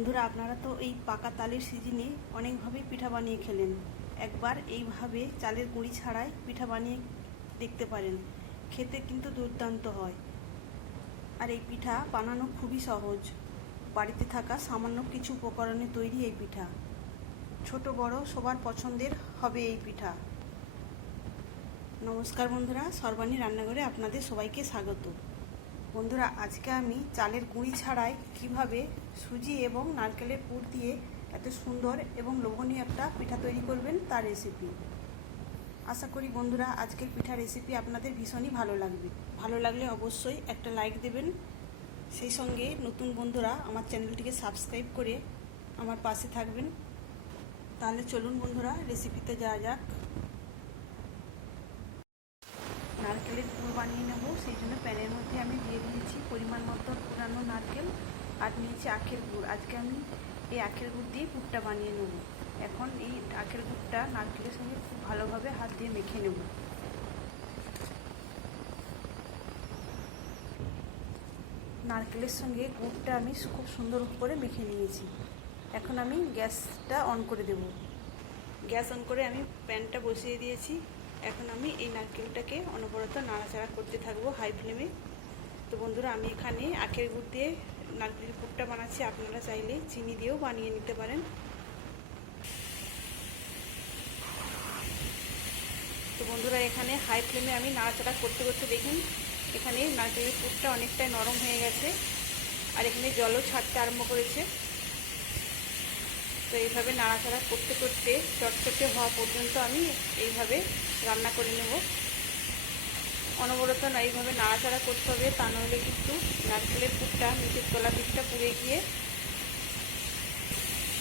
বন্ধুরা, আপনারা তো এই পাকা তালের সিজনে অনেকভাবেই পিঠা বানিয়ে খেলেন। একবার এইভাবে চালের গুঁড়ি ছাড়াই পিঠা বানিয়ে দেখতে পারেন। খেতে কিন্তু দুর্দান্ত হয়। আর এই পিঠা বানানো খুবই সহজ। বাড়িতে থাকা সামান্য কিছু উপকরণে তৈরি এই পিঠা। ছোট, বড়, সবার পছন্দের হবে এই পিঠা। নমস্কার বন্ধুরা, সর্বাণী রান্নাঘরে আপনাদের সবাইকে স্বাগত। বন্ধুরা, আজকে আমি চালের গুঁড়ি ছাড়াই কীভাবে সুজি এবং নারকেলের পুর দিয়ে এত সুন্দর এবং লোভনীয় একটা পিঠা তৈরি করবেন তার রেসিপি আশা করি বন্ধুরা, আজকের পিঠা রেসিপি আপনাদের ভীষণই ভালো লাগবে। ভালো লাগলে অবশ্যই একটা লাইক দেবেন। সেই সঙ্গে নতুন বন্ধুরা, আমার চ্যানেলটিকে সাবস্ক্রাইব করে আমার পাশে থাকবেন। তাহলে চলুন বন্ধুরা রেসিপিতে যাওয়া যাক। নারকেলের পুর বানিয়ে নেব। সেই জন্য প্যানের মধ্যে আমি দিয়ে দিয়েছি পরিমাণ মতো পুরানো নারকেল আর নিয়েছি আখের গুড়। আজকে আমি এই আখের গুড় দিয়ে পুরটা বানিয়ে নেব। এখন এই আখের গুড়টা নারকেলের সঙ্গে খুব ভালোভাবে হাত দিয়ে মেখে নেব। নারকেলের সঙ্গে গুড়টা আমি খুব সুন্দর করে মেখে নিয়েছি। এখন আমি গ্যাসটা অন করে দেব। গ্যাস অন করে আমি প্যানটা বসিয়ে দিয়েছি। এখন আমি এই নারকেলটাকে অনবরত নাড়াচাড়া করতে থাকব হাই ফ্লেমে তো বন্ধুরা, আমি এখানে আখের গুড় দিয়ে নারকেল পুরটা বানাচ্ছি। আপনারা চাইলে চিনি দিয়েও বানিয়ে নিতে পারেন। তো বন্ধুরা, এখানে হাই ফ্লেমে আমি নাড়াচাড়া করতে করতে দেখুন, এখানে নারকেলের পুরটা অনেকটাই নরম হয়ে গেছে। আর এখানে জলও ছাড়তে আরম্ভ করেছে। তো এইভাবে নাড়াচাড়া করতে করতে চটচটে হওয়া পর্যন্ত আমি এইভাবে রান্না করে নেব। অনবরত না, এইভাবে নাড়াচাড়া করতে হবে, তা নাহলে কিন্তু নারকেলের পুরটা, নিচের তলা পিঠটা পুড়ে গিয়ে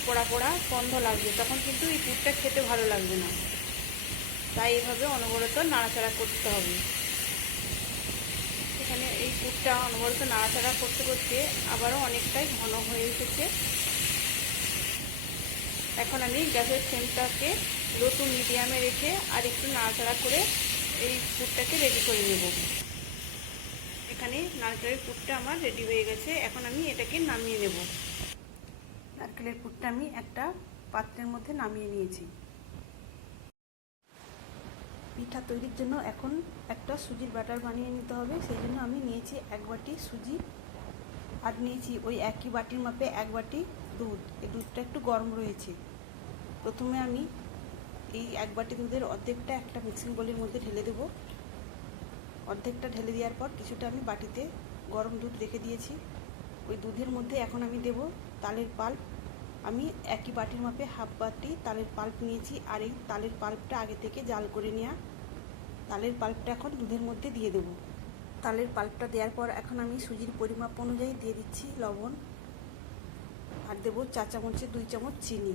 পোড়া পোড়া গন্ধ লাগবে, তখন কিন্তু এই পুরটা খেতে ভালো লাগবে না। তাই এইভাবে অনবরত নাড়াচাড়া করতে হবে। এখানে এই পুরটা অনবরত নাড়াচাড়া করতে করতে আবারও অনেকটাই ঘন হয়ে এসেছে। এখন আমি গ্যাসের ফ্লেমটাকে লো টু মিডিয়ামে রেখে আর একটু নাড়াচাড়া করে এই পুরটাকে রেডি করে নেব। এখানে নারকেলের পুরটা আমার রেডি হয়ে গেছে। এখন আমি এটাকে নামিয়ে নেব। নারকেলের পুরটা আমি একটা পাত্রের মধ্যে নামিয়ে নিয়েছি। পিঠা তৈরির জন্য এখন একটা সুজির ব্যাটার বানিয়ে নিতে হবে। সেই জন্য আমি নিয়েছি এক বাটি সুজি আর নিয়েছি ওই একই বাটির মাপে এক বাটি দুধ। এই দুধটা একটু গরম রয়েছে। প্রথমে আমি এই এক বাটি দুধের অর্ধেকটা একটা মিক্সিং বোলের মধ্যে ঢেলে দেবো। অর্ধেকটা ঢেলে দেওয়ার পর কিছুটা আমি বাটিতে গরম দুধ রেখে দিয়েছি। ওই দুধের মধ্যে এখন আমি দেব তালের পাল্প। আমি একই বাটির মাপে হাফ বাটি তালের পাল্প নিয়েছি আর এই তালের পাল্পটা আগে থেকে জাল করে নেওয়া তালের পাল্পটা এখন দুধের মধ্যে দিয়ে দেবো। তালের পাল্পটা দেওয়ার পর এখন আমি সুজির পরিমাপ অনুযায়ী দিয়ে দিচ্ছি লবণ। আর দেবো চা চামচের দুই চামচ চিনি।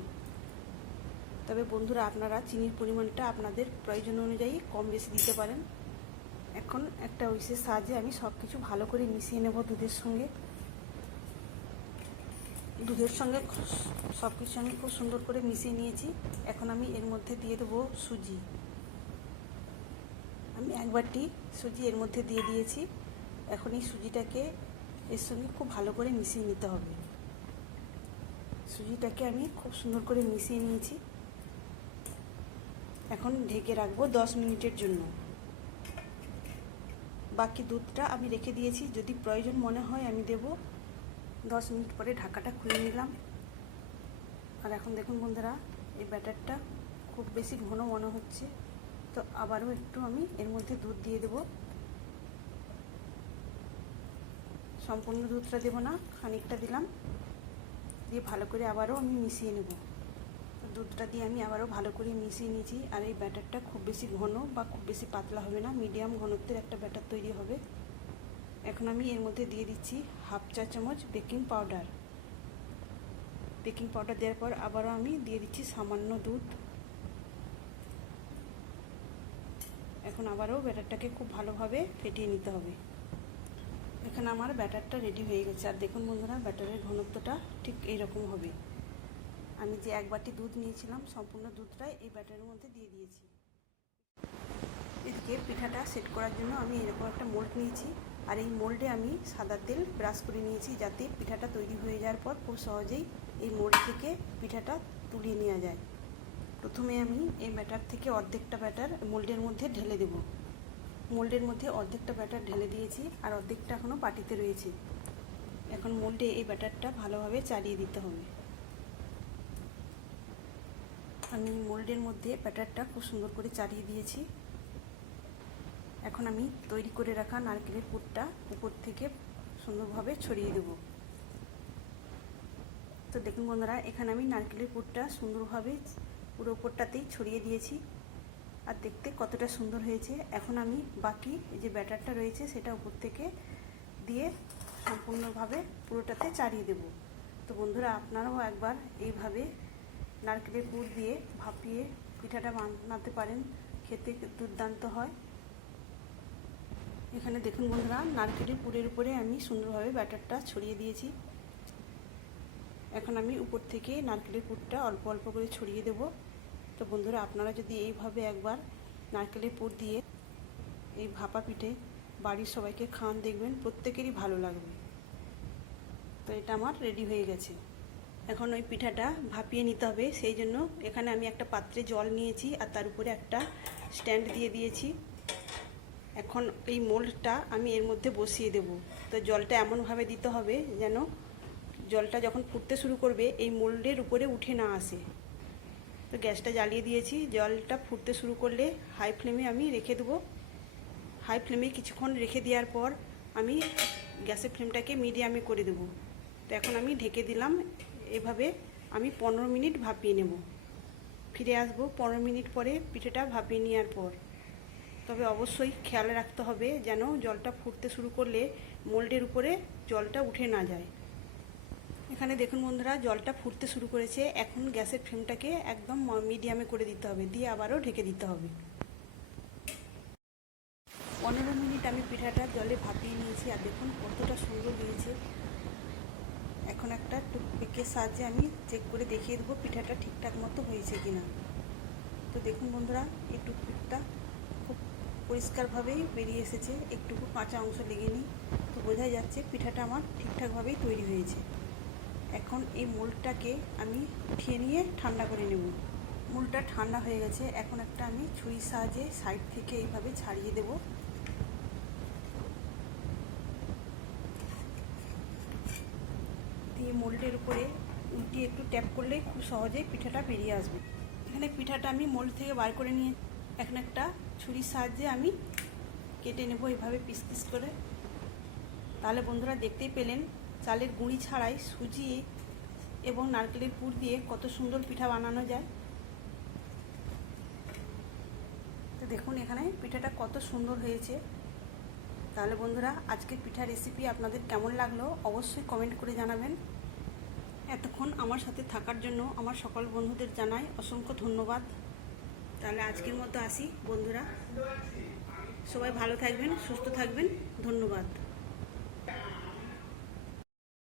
তবে বন্ধুরা, আপনারা চিনির পরিমাণটা আপনাদের প্রয়োজন অনুযায়ী কম বেশি দিতে পারেন। এখন একটা উইসের সাহায্যে আমি সব কিছু ভালো করে মিশিয়ে নেব দুধের সঙ্গে। দুধের সঙ্গে সব কিছু আমি খুব সুন্দর করে মিশিয়ে নিয়েছি। এখন আমি এর মধ্যে দিয়ে দেবো সুজি। আমি একবারটি সুজি এর মধ্যে দিয়ে দিয়েছি। এখন এই সুজিটাকে এর সঙ্গে খুব ভালো করে মিশিয়ে নিতে হবে। সুজিটাকে আমি খুব সুন্দর করে মিশিয়ে নিয়েছি। এখন ঢেকে রাখব দশ মিনিটের জন্য। বাকি দুধটা আমি রেখে দিয়েছি। যদি প্রয়োজন মনে হয় আমি দেব। দশ মিনিট পরে ঢাকাটা খুলে নিলাম। আর এখন দেখুন বন্ধুরা, এই ব্যাটারটা খুব বেশি ঘন মনে হচ্ছে। তো আবারও একটু আমি এর মধ্যে দুধ দিয়ে দেব। সম্পূর্ণ দুধটা দেবো না, খানিকটা দিলাম। দিয়ে ভালো করে আবারও আমি মিশিয়ে নেব। দুধটা দিয়ে আমি আবারও ভালো করে মিশিয়ে নিয়েছি। আর এই ব্যাটারটা খুব বেশি ঘন বা খুব বেশি পাতলা হবে না, মিডিয়াম ঘনত্বের একটা ব্যাটার তৈরি হবে। এখন আমি এর মধ্যে দিয়ে দিচ্ছি হাফ চা চামচ বেকিং পাউডার। বেকিং পাউডার দেওয়ার পর আবারও আমি দিয়ে দিচ্ছি সামান্য দুধ। এখন আবারও ব্যাটারটাকে খুব ভালোভাবে ফেটিয়ে নিতে হবে। এখানে আমার ব্যাটারটা রেডি হয়ে গেছে। আর দেখুন বন্ধুরা, ব্যাটারের ঘনত্বটা ঠিক এইরকম হবে। আমি যে এক বাটি দুধ নিয়েছিলাম, সম্পূর্ণ দুধটাই এই ব্যাটারের মধ্যে দিয়ে দিয়েছি। এদিকে পিঠাটা সেট করার জন্য আমি এরকম একটা মোল্ড নিয়েছি। আর এই মোল্ডে আমি সাদা তেল ব্রাশ করে নিয়েছি যাতে পিঠাটা তৈরি হয়ে যাওয়ার পর খুব সহজেই এই মোল্ড থেকে পিঠাটা তুলিয়ে নেওয়া যায়। প্রথমে আমি এই ব্যাটার থেকে অর্ধেকটা ব্যাটার মোল্ডের মধ্যে ঢেলে দেব। মোল্ডের মধ্যে অর্ধেকটা ব্যাটার ঢেলে দিয়েছি আর অর্ধেকটা এখনও পাটিতে রয়েছে। এখন মোল্ডে এই ব্যাটারটা ভালোভাবে চালিয়ে দিতে হবে। আমি মোল্ডের মধ্যে ব্যাটারটা খুব সুন্দর করে চালিয়ে দিয়েছি। এখন আমি তৈরি করে রাখা নারকেলের পুরটা উপর থেকে সুন্দরভাবে ছড়িয়ে দেব। তো দেখুন বন্ধুরা, এখানে আমি নারকেলের পুরটা সুন্দরভাবে পুরো উপরটাতেই ছড়িয়ে দিয়েছি আর দেখতে কতটা সুন্দর হয়েছে। এখন আমি বাকি যে ব্যাটারটা রয়েছে সেটা উপর থেকে দিয়ে সম্পূর্ণভাবে পুরোটাতে চাড়িয়ে দেব। তো বন্ধুরা, আপনারাও একবার এইভাবে নারকেলের পুর দিয়ে ভাপিয়ে পিঠাটা বানাতে পারেন, খেতে দুর্দান্ত হয়। এখানে দেখুন বন্ধুরা, নারকেলের পুরের উপরে আমি সুন্দরভাবে ব্যাটারটা ছড়িয়ে দিয়েছি। এখন আমি উপর থেকে নারকেলের পুরটা অল্প অল্প করে ছড়িয়ে দেব। তো বন্ধুরা, আপনারা যদি এইভাবে একবার নারকেলের পুর দিয়ে এই ভাপা পিঠে বাড়ির সবাইকে খান, দেখবেন প্রত্যেকেরই ভালো লাগবে। তো এটা আমার রেডি হয়ে গেছে। এখন ওই পিঠাটা ভাপিয়ে নিতে হবে, সেই জন্য এখানে আমি একটা পাত্রে জল নিয়েছি আর তার উপরে একটা স্ট্যান্ড দিয়ে দিয়েছি। এখন এই মোল্ডটা আমি এর মধ্যে বসিয়ে দেব। তো জলটা এমনভাবে দিতে হবে যেন জলটা যখন ফুটতে শুরু করবে, এই মোল্ডের উপরে উঠে না আসে। তো গ্যাসটা জ্বালিয়ে দিয়েছি। জলটা ফুটতে শুরু করলে হাই ফ্লেমে আমি রেখে দেবো। হাই ফ্লেমে কিছুক্ষণ রেখে দেওয়ার পর আমি গ্যাসের ফ্লেমটাকে মিডিয়ামে করে দেব। তো এখন আমি ঢেকে দিলাম এভাবে আমি পনেরো মিনিট ভাপিয়ে নেব। ফিরে আসব পনেরো মিনিট পরে পিঠেটা ভাপিয়ে নেওয়ার পর। তবে অবশ্যই খেয়াল রাখতে হবে যেন জলটা ফুটতে শুরু করলে মোল্ডের উপরে জলটা উঠে না যায়। এখানে দেখুন বন্ধুরা, জলটা ফুটতে শুরু করেছে। এখন গ্যাসের ফ্লেমটাকে একদম মিডিয়ামে করে দিতে হবে, দিয়ে আবারও ঢেকে দিতে হবে। পনেরো মিনিট আমি পিঠাটা জলে ভাপিয়ে নিয়েছি, আর দেখুন কতটা সুন্দর হয়েছে। এখন একটা টুকপিকের সাহায্যে আমি চেক করে দেখিয়ে দেবো পিঠাটা ঠিকঠাক মতো হয়েছে কিনা। তো দেখুন বন্ধুরা, এই টুকপিকটা খুব পরিষ্কারভাবেই বেরিয়ে এসেছে। একটুকু কাঁচা অংশ লেগেনি তো বোঝাই যাচ্ছে পিঠাটা আমার ঠিকঠাকভাবেই তৈরি হয়েছে। এখন এই মোলটাকে আমি উঠিয়ে নিয়ে ঠান্ডা করে নেব। মোলটা ঠান্ডা হয়ে গেছে। এখন একটা আমি ছুরির সাহায্যে সাইড থেকে এইভাবে ছাড়িয়ে দেব দিয়ে মোল্ডের উপরে উল্টিয়ে একটু ট্যাপ করলে খুব সহজেই পিঠাটা বেরিয়ে আসবে। এখানে পিঠাটা আমি মোল্ড থেকে বার করে নিয়ে এখন একটা ছুরির সাহায্যে আমি কেটে নেব এইভাবে পিস পিস করে। তাহলে বন্ধুরা দেখতেই পেলেন, চালের গুঁড়ি ছাড়াই সুজি এবং নারকেলের পুর দিয়ে কত সুন্দর পিঠা বানানো যায়। তো দেখুন এখানে পিঠাটা কত সুন্দর হয়েছে। তাহলে বন্ধুরা আজকের পিঠা রেসিপি আপনাদের কেমন লাগল অবশ্যই কমেন্ট করে জানাবেন। এতক্ষণ আমার সাথে থাকার জন্য আমার সকল বন্ধুদের জানাই অসংখ্য ধন্যবাদ। তাহলে আজকের মতো আসি, বন্ধুরা। সবাই ভালো থাকবেন, সুস্থ থাকবেন। ধন্যবাদ।